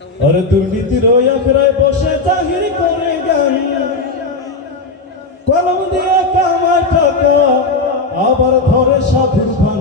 আর দুর্নীতির ওই আখড়ায় বসে জাহির করে জ্ঞান, কলম দিয়ে কামায় টাকা আবার ধরে সাধুর ভান।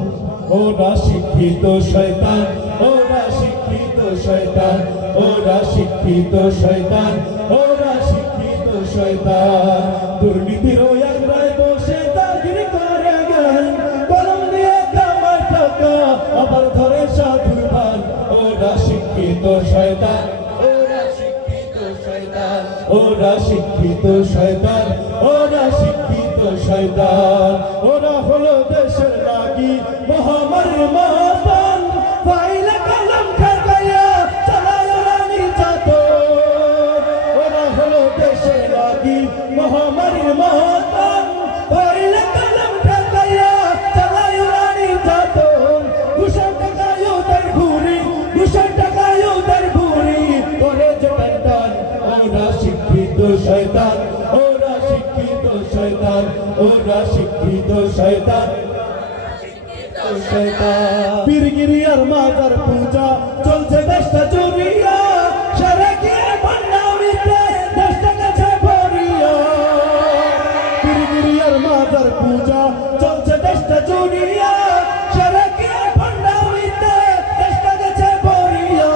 ওরা শিক্ষিত শয়তান, ওরা শিক্ষিত শয়তান, ওরা শিক্ষিত শয়তান, ওরা শিক্ষিত শয়তান। দুর্নীতির ওই আখড়ায় বসে জাহির করে জ্ঞান, কলম দিয়ে কামায় টাকা আবার ধরে সাধুর ভান। ওরা শিক্ষিত শয়তান, ওরা শিক্ষিত শয়তান, ওরা শিক্ষিত শয়তান, ওরা শিক্ষিত শয়তান। ওরা হলো দেশের লাগি মহামারীর মতন, ফাইলে কলম ঠেকাইয়া চালায় ওরা নির্যাতন। ওরা হলো দেশের লাগি মহামারীর মতন, ফাইলে কলম ঠেকাইয়া চালায় ওরা নির্যাতন। 200 টাকায় ওদের ঘুরি, 200 টাকায় ওদের ঘুরি করে যে টান। ওরা শিক্ষিত শয়তান, ওরা শিক্ষিত শয়তান, ওরা শিক্ষিত শয়তান, শয়তান। পীরগিরিয়ার মাজার পূজা চলছে দেশটা জুড়িয়া, সারাকিয়া ভান্ডামিতে দেশটা গেছে ভরিয়া। পীরগিরিয়ার মাজার পূজা চলছে দেশটা জুড়িয়া, সারাকিয়া ভান্ডামিতে দেশটা গেছে ভরিয়া।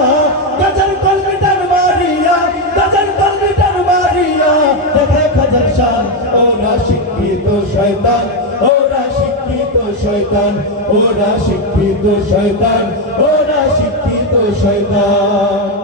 গাজার কলমিটার মারিয়া, গাজার কলমিটার মারিয়া দেখে খাজার শান। ওরা শিক্ষিত শয়তান, ওরা শিক্ষিত শয়তান, ওরা শিক্ষিত শয়তান, ওরা শিক্ষিত শয়তান।